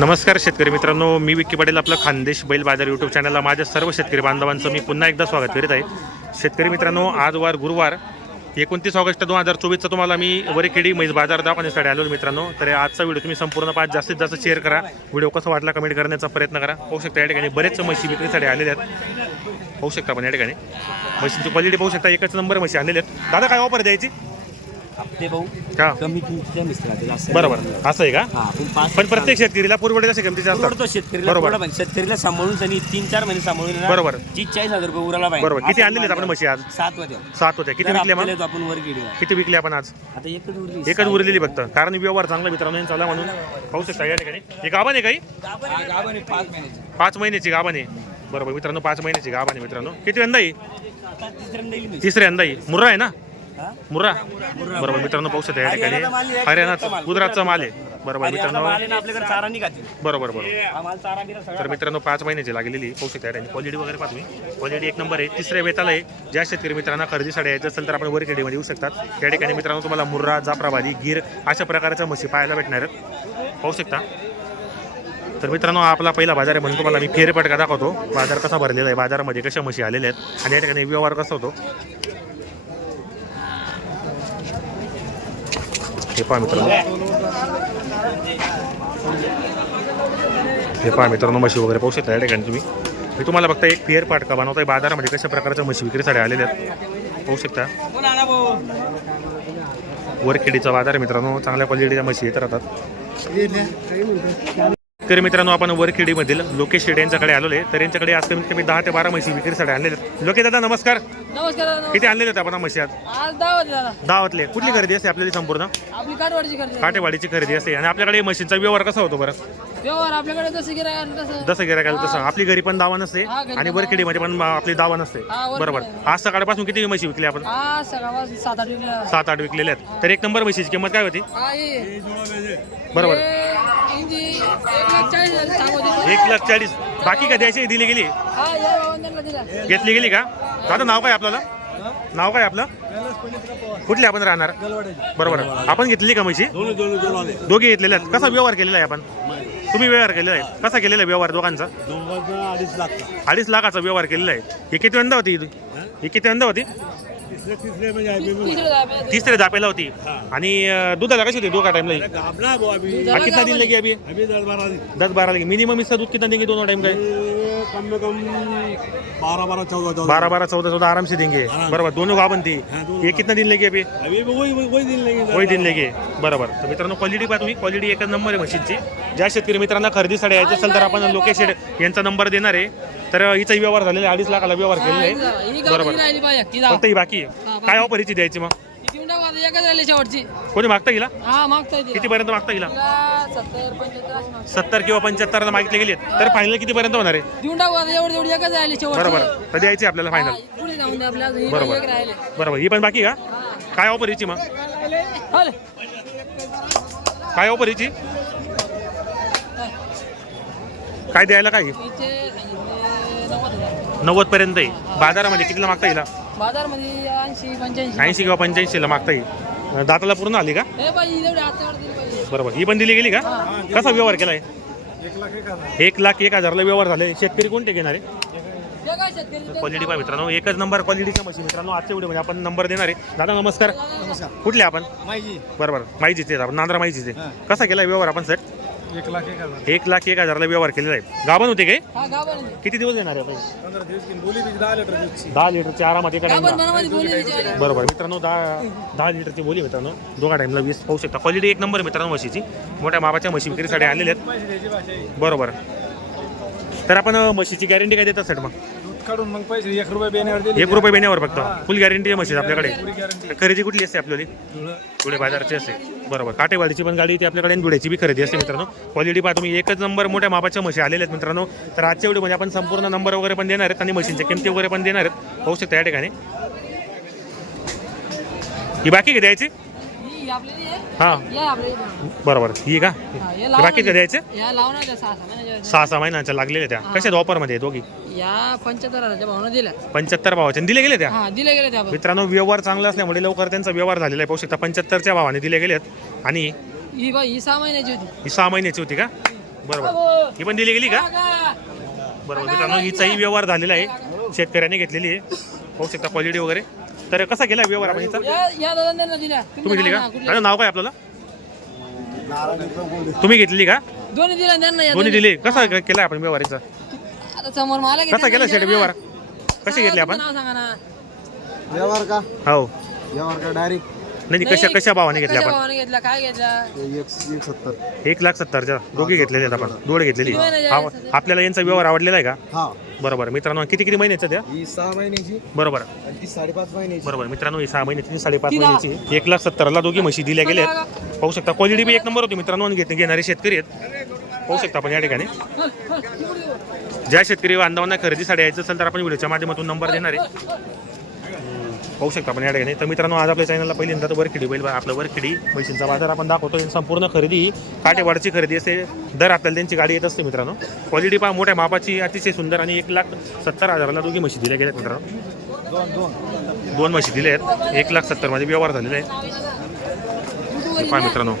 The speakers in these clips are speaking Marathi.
नमस्कार शेतकरी मित्रांनो मी विक्की पटेल आपलं खानदेश बैल बाजार यूट्यूब चॅनलला माझ्या सर्व शेतकरी बांधवांचं मी पुन्हा एकदा स्वागत करीत आहे. शेतकरी मित्रांनो आज वार गुरुवार एकोणतीस ऑगस्ट दोन हजार चोवीसचा तुम्हाला मी वरेखेडी मैस बाजार दाखवण्यासाठी आलो मित्रांनो. तर आजचा व्हिडिओ तुम्ही संपूर्ण पाच जास्तीत जास्त शेअर करा. व्हिडिओ कसा वाटला कमेंट करण्याचा प्रयत्न करा. पाहू शकता या ठिकाणी बरेच म्हशी विक्रीसाठी आलेले आहेत. पाहू शकता आपण या ठिकाणी. म्हशींची क्वालिटी पाहू शकता एकच नंबर म्हशी आलेले आहेत. दादा काय ऑफर द्यायची? हप्ते भाऊ का? कमी किमतीच्या मिस्त्राचे जास्त बरोबर. असं आहे का? हा आपण पाच पण प्रत्येक शेतकरीला पुरवडेल असे किमतीचे असतात? परवडतो शेतकरीला बरोबर. शेतकरीला सांभाळून त्यांनी तीन चार महिने सांभाळून येणार. बरोबर. तीस चाळीस हजार रुपये उराला पाहिजे बरोबर. किती आणलेले आहेत आपण म्हशी आज? सात होत्या. सात होत्या. किती जर आपल्याला तो आपण वर गेली किती विकले आपण आज? आता एकच उरली. एकच उरलेली फक्त. कारण व्यवहार चांगला मित्रांनो यांचा झाला म्हणून. पाहू शकता या ठिकाणी. हे गाभण आहे काही? पाच महिन्याची. पाच महिन्याची गाभण आहे. बरोबर मित्रांनो पाच महिन्याची गाभण आहे मित्रांनो. किती यंदा आहे तिसऱ्यांदा आहे मुर्रा आहे ना? मुर्रा? बरोबर मित्रांनो पाहू शकता या ठिकाणी. हरियाणाचा गुजरातचा माल आहे. बरोबर मित्रांनो. बरोबर बरोबर. तर मित्रांनो पाच महिन्याची लागलेली पाहू शकता या ठिकाणी. क्वालिटी वगैरे पाहतो मी. क्वालिटी एक नंबर आहे. तिसऱ्या वेताला आहे. ज्या शेतकरी मित्रांना खरेदीसाठी यायचं असेल तर आपण वर खेडीमध्ये येऊ शकतात. या ठिकाणी मित्रांनो तुम्हाला मुर्रा जाफराबादी गिर अशा प्रकारच्या म्हशी पाहायला भेटणार आहेत. पाहू शकता. तर मित्रांनो आपला पहिला बाजार आहे म्हणून तुम्हाला मी फेरपटका दाखवतो. बाजार कसा भरलेला आहे बाजारामध्ये कशा म्हशी आलेल्या आहेत आणि या ठिकाणी व्यवहार कसा होतो. हे पहा मित्रांनो. हे पहा मित्रांनो म्हशी वगैरे पाहू शकता या ठिकाणी तुम्ही. मी तुम्हाला फक्त एक फेअर पाटका बनवतोय. बाजारामध्ये कशा प्रकारच्या म्हशी विक्रीसाठी आलेल्या आहेत पाहू शकता. वरखेडीचा बाजार मित्रांनो. चांगल्या क्वालिटीच्या म्हशी येत राहतात. तर मित्रांनो आपण वरखेडीमधील लोकेश शेड यांच्याकडे आलेलो आहे. तर यांच्याकडे आज कमीत कमी दहा ते बारा म्हशी विक्रीसाठी आणलेले आहेत. लोके दादा नमस्कार. नमस्कार दादा. किती आणलेले होते आपण म्हशी आज? आज दावत दादा. दहावातले. कुठली खरेदी असते आपल्याला संपूर्ण? आपली काठवाडची करते काटेवाडीची खरेदी असते. आणि आपल्याकडे म्हशींचा व्यवहार कसा होतो बरं? व्यवहार आपल्याकडे जसं गिराय तसं. जसं तसं. आपली घरी पण दावा नसते हा, घरी आणि पण वरखेडीमध्ये पण आपली दावा नसते हा, वरखेडी बरोबर. आज सकाळपासून किती म्हशी विकली आपण? सात आठ सात आठ विकलेल्या आहेत. तर एक नंबर म्हशीची किंमत काय होती? हा. बरोबर. हे एक लाख चाळीस बाकी का द्यायची? दिली गेली? हा या भावंडांना दिला. घेतली गेली का? दादा नाव काय आपल्याला? नाव काय आपलं? कुठले आपण राहणार? बरोबर. आपण घेतली का म्हशी? दोघे घेतलेल्या आहेत. कसा व्यवहार केलेला आहे आपण? तुम्ही व्यवहार केलेला आहे. कसा केलेला आहे व्यवहार दोघांचा? अडीच लाख. अडीच लाखाचा व्यवहार केलेला आहे. ही किती वंदा होती? ही किती वंदा होती? तिसरे तिसरे म्हणजे जापेला होती. आणि अं, दुधाला कशी होती दोघा टाइमला ही? कितना दिन लगी अभी अभी दस बारह दिन दस बारह लगी मिनिमम इसका दूध कितना देंगे दोनों टाइम का कम में कम बारह बारह चौदह चौदह बारह बारह चौदह चौदह आराम से देंगे बरोबर. दोनों गावन थी हाँ, दोनों ये कितना दिन लगे अभी अभी वही वही वही दिन लेंगे वही दिन लगे बरोबर. तर मित्रांनो क्वालिटी पहा तुम्ही. क्वालिटी एकच नंबर आहे मशीनची ज्या शेतकरी मित्रांना खरेदीसाठी यायचं असेल तर आपण लोकेश यांचा नंबर देणार आहे. तर हिचा व्यवहार झालेला आहे. अडीच लाखाला व्यवहार केलेला आहे. बरोबर. फक्त ही बाकी आहे. काय ऑफर हिची द्यायची मग? शेवटची. कोणी मागता गेला हा कितीपर्यंत मागता गेला सत्तर पंच्याहत्तर किंवा पंच्याहत्तरला मागितले गेले तर फायनल कितीपर्यंत होणार आहे? बरोबर. तर द्यायची आपल्याला फायनल बरोबर. बरोबर. ही पण बाकी का? काय ऑफर हिची मग? काय ऑफर हिची? काय द्यायला काय? नव्वद पर्यंत आहे. बाजारामध्ये कितीला मागता येईल बाजारमध्ये ऐंशी पंच्याऐंशी. ऐंशी किंवा पंच्याऐंशीला मागता येईल. दाताला पूर्ण आली का? हे पाहिजे पाहिजे बरोबर. ही पण दिली गेली का? कसा व्यवहार केलाय? एक लाख एक लाख एक हजारला व्यवहार झाले शेतकरी कोणते घेणार आहे? क्वालिटी पहा मित्रांनो. एकच नंबर क्वालिटीच्या मशीन मित्रांनो आजच्या मध्ये आपण नंबर देणार आहे. दादा नमस्कार. नमस्कार. कुठले आपण? माहिती. बरोबर. माहितीचे आपण. नांद्रा माहितीचे. कसा केला व्यवहार आपण सर? एक लाख एक हजार. एक लाख एक हजारला व्यवहार केलेला आहे. गाभण होते काय? हा गाभण किती दिवस देणार आहे आपण पंधरा दिवस की बोली तिची दहा लिटर दूधची. दहा लिटरची आरामात एका गाभण टाइमला मनामध्ये बोलली विचारली. बरोबर. मित्रांनो दहा दहा लिटरची बोली मित्रांनो. दोघा टाइमला वीस पाहू शकता. क्वालिटी एक नंबर आहे मित्रांनो म्हशीची. मोठ्या मापाच्या म्हशी विक्रीसाठी आलेल्या आहेत. पैसे द्यायची भाषा. आहे. बरोबर. तर आपण अं, म्हशीची गॅरंटी काय देतात सर मग? काढून मग पैसे एक रुपये बेण्यावर दिले. एक रुपये बेण्यावर फक्त? फुल गॅरंटी आहे म्हशीची आपल्याकडे खरेदी कुठली असते आपल्याला धुळं. बाजारची असते. बरोबर. काटेवाडीची पण गाडी ती आपल्याकडे धुळ्याची बी खरेदी असते मित्रांनो. क्वालिटी पहा तुम्ही. एकच नंबर मोठ्या मापाच्या म्हशी आलेल्या आहेत मित्रांनो. तर आजच्या व्हिडिओमध्ये आपण संपूर्ण नंबर वगैरे पण देणार आहेत आणि मशीनच्या किमती वगैरे पण देणार आहेत. पाहू शकता या ठिकाणी. ही बाकी का द्यायची? ही बरोबर. ही का? बाकी का द्यायचे? सहा सहा महिन्याच्या लागलेल्या त्या. कशा ऑफरमध्ये दोघी? या पंच्याहत्तर हजारच्या भावना दिल्या. पंच्याहत्तर भावाच्या. दिले गेले त्या? हा दिले गेले त्या मित्रांनो व्यवहार चांगला असल्यामुळे लवकर त्यांचा व्यवहार झालेला आहे. पाहू शकता पंच्याहत्तरच्या भावाने दिले गेलेत आणि ही बाई ही सहा महिन्याची होती. ही सहा महिन्याची होती का? बरोबर. ही पण दिली गेली का? बरोबर. मित्रांनो हिचाही व्यवहार झालेला आहे. शेतकऱ्याने घेतलेली आहे. पाहू शकता क्वालिटी वगैरे. तर कसा गेला व्यवहार आपण या दिल्या तुम्ही दिली का? हा? दादा नाव काय आपल्याला? तुम्ही घेतलेली का? दोन्ही दिल्या त्यांना दोन्ही दिली. कसा केला आपण व्यवहाराचा? आता समोर मला कसा केला शेट व्यवहार? कसे घेतले आपण? नाव सांगा ना. व्यवहार का? हो. व्यवहार का? डायरेक्ट नाही नाही, कशा कशा भावाने घेतले कशा आपण? भावाने घेतला काय घेतला एक सत्तर. एक लाख सत्तरच्या दोघे घेतलेले आहेत आपण. दोड घेतलेली? आपल्याला यांचा व्यवहार आवडलेला आहे का? हा. बरोबर. मित्रांनो किती किती महिन्याचं ही सहा महिन्याची. बरोबर. आणि ती साडेपाच महिन्याची. बरोबर. मित्रांनो ही सहा महिन्याची साडेपाच महिन्याची. एक लाख सत्तरला दोघी म्हशी दिल्या गेल्या आहेत. पाहू शकता क्वालिटी बी एक नंबर होती. मित्रांनो आणि घेत घेणारे शेतकरी आहेत. पाहू शकता आपण या ठिकाणी. ज्या शेतकरी बांधवांना खरेदीसाठी यायचं असेल तर आपण व्हिडिओच्या माध्यमातून नंबर देणार आहे. पाहू शकता आपण या ठिकाणी. तर मित्रांनो आज आपल्या चॅनलला पहिल्यांदा तर वरखिडी बैल आपलं वरखिडी म्हशींचा बाजार आपण दाखवतो संपूर्ण खरेदी काटेवाडची खरेदी असते. दर आपल्याला त्यांची गाडी येत असते मित्रांनो. क्वालिटी पहा मोठ्या मापाची अतिशय सुंदर आणि एक लाख सत्तर हजाराला दोघी म्हशी दिल्या गेल्या मित्रांनो. दोन दोन दोन म्हशी दिल्या आहेत. एक लाख सत्तरमध्ये व्यवहार झालेला आहे. पहा मित्रांनो.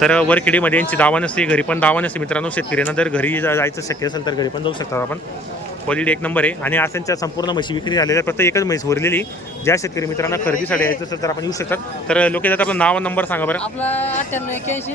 तर वरखिडीमध्ये यांची दावा नसते घरी पण दावा नसते मित्रांनो. शेतकऱ्यांना जर घरी जायचं शक्य असेल तर घरी पण जाऊ शकतात आपण. क्वालिटी एक नंबर आहे. आणि आज त्यांच्या संपूर्ण म्हशी विक्री झालेल्या. फक्त एकच म्हैस उरलेली. ज्या शेतकरी मित्रांना खरेदीसाठी यायचं असेल तर आपण येऊ शकतात. तर लोक येतात आपलं नाव नंबर सांगा बरं. आपला अठ्ठ्याण्णव एक्क्याऐंशी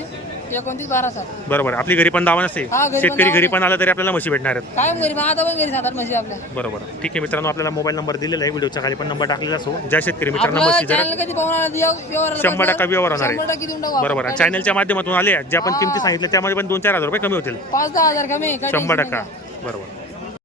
एकोणतीस बारा सात. बरोबर आपली घरी पण दावा नसते हा, घरी पण शेतकरी दावा घरी पण आला तरी आपल्याला म्हशी भेटणार आहेत. कायम घरी आता पण घरी आठ म्हशी आपल्या. बरोबर ठीक आहे मित्रांनो आपल्याला मोबाईल नंबर दिलेला आहे. व्हिडिओच्या खाली पण नंबर टाकलेला असो. ज्या शेतकरी मित्रांना आपलं म्हशी जर चॅनल कधी पाहून व्यवहार शंभर टक्का व्यवहार होणार आहे. शंभर टक्के देऊन टाकू आपण. बरोबर काय चॅनलच्या माध्यमातून आले. जे आपण किमती सांगितल्या त्यामध्ये पण दोन चार हजार रुपये कमी होतील. पाच दहा हजार कमी काय शंभर टक्का नाही. बरोबर.